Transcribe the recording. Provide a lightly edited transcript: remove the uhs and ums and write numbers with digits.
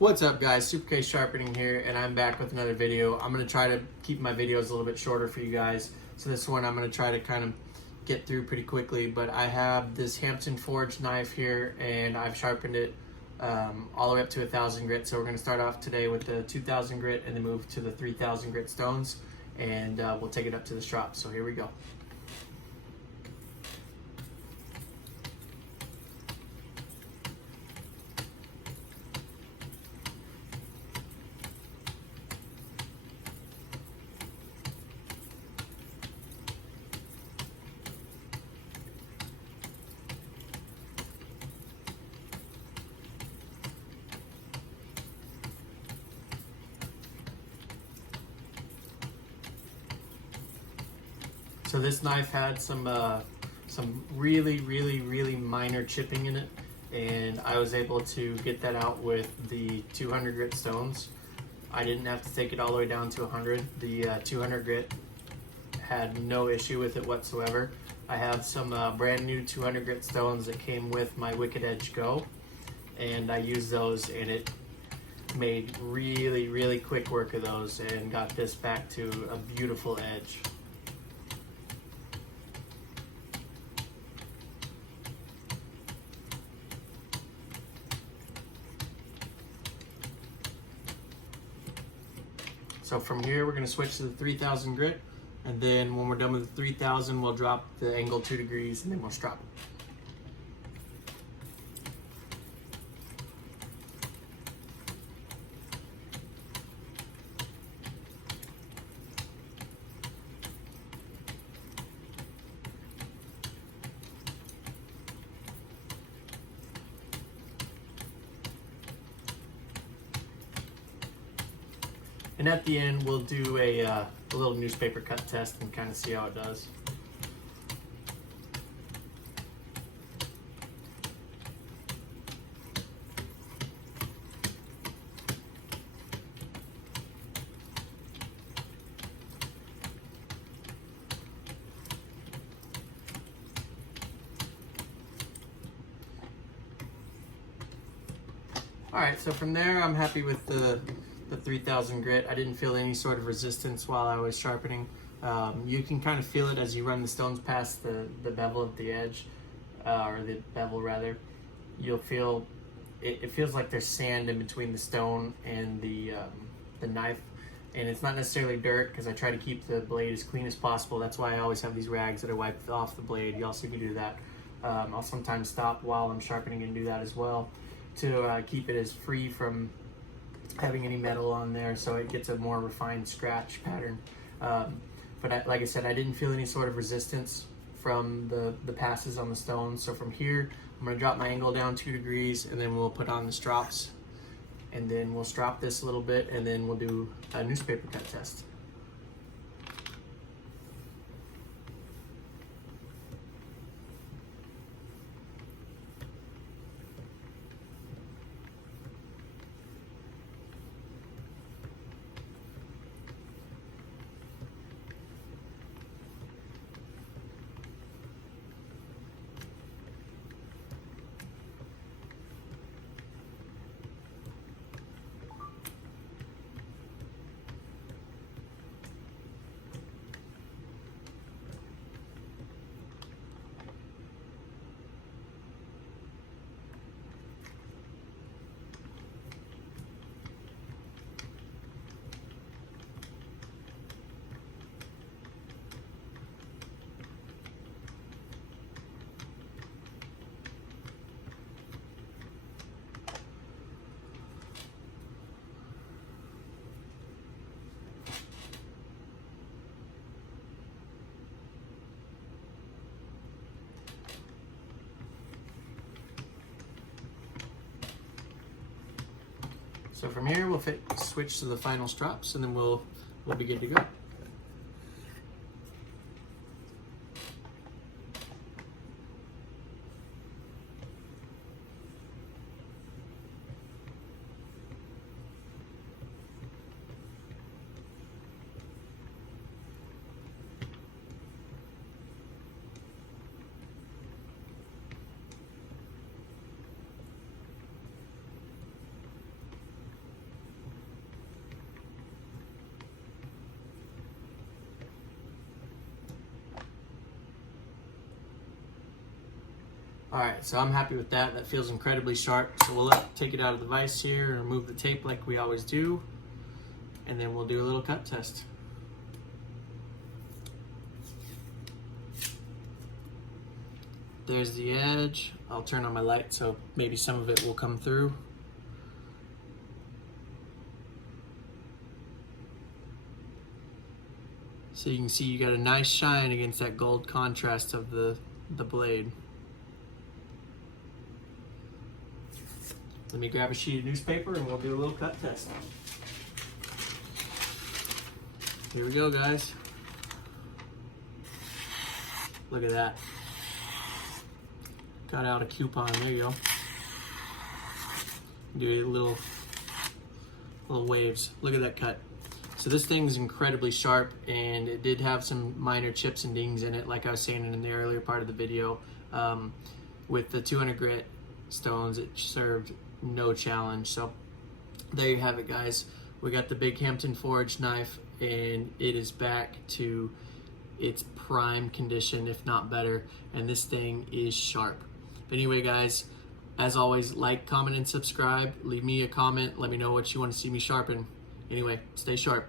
What's up guys, Super K Sharpening here, and I'm back with another video. I'm going to try to keep my videos a little bit shorter for you guys. So this one I'm going to try to kind of get through pretty quickly, but I have this Hampton forged knife here and I've sharpened it all the way up to 1,000 grit. So we're going to start off today with the 2,000 grit and then move to the 3,000 grit stones, and we'll take it up to the strop. So here we go. So this knife had some really minor chipping in it, and I was able to get that out with the 200 grit stones. I didn't have to take it all the way down to 100. The 200 grit had no issue with it whatsoever. I have some brand new 200 grit stones that came with my Wicked Edge Go, and I used those, and it made really quick work of those and got this back to a beautiful edge. So from here, we're going to switch to the 3,000 grit, and then when we're done with the 3,000, we'll drop the angle 2 degrees, and then we'll strop it. And at the end, we'll do a little newspaper cut test and kind of see how it does. Alright, so from there, I'm happy with the 3,000 grit. I didn't feel any sort of resistance while I was sharpening. You can kind of feel it as you run the stones past the bevel at the edge, or the bevel rather. You'll feel, it feels like there's sand in between the stone and the knife. And it's not necessarily dirt, because I try to keep the blade as clean as possible. That's why I always have these rags that I wipe off the blade. You also can do that. I'll sometimes stop while I'm sharpening and do that as well, to keep it as free from having any metal on there, so it gets a more refined scratch pattern. But like I said, I didn't feel any sort of resistance from the passes on the stones. So from here, I'm going to drop my angle down 2 degrees, and then we'll put on the strops, and then we'll strop this a little bit, and then we'll do a newspaper cut test. So from here, we'll switch to the final strops, and then we'll be good to go. All right, so I'm happy with that. That feels incredibly sharp. So we'll take it out of the vise here and remove the tape like we always do. And then we'll do a little cut test. There's the edge. I'll turn on my light so maybe some of it will come through. So you can see you got a nice shine against that gold contrast of the blade. Let me grab a sheet of newspaper and we'll do a little cut test. Here we go, guys. Look at that. Got out a coupon, there you go. Do a little waves. Look at that cut. So this thing's incredibly sharp, and it did have some minor chips and dings in it, like I was saying in the earlier part of the video. With the 200 grit stones, it served no challenge. So there you have it, guys. We got the big Hampton forged knife, and it is back to its prime condition, if not better, and this thing is sharp. But anyway, guys, as always, like, comment, and subscribe. Leave me a comment. Let me know what you want to see me sharpen. Anyway, stay sharp.